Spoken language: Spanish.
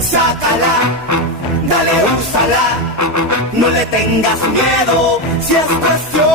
sácala, dale, úsala, no le tengas miedo, si es cuestión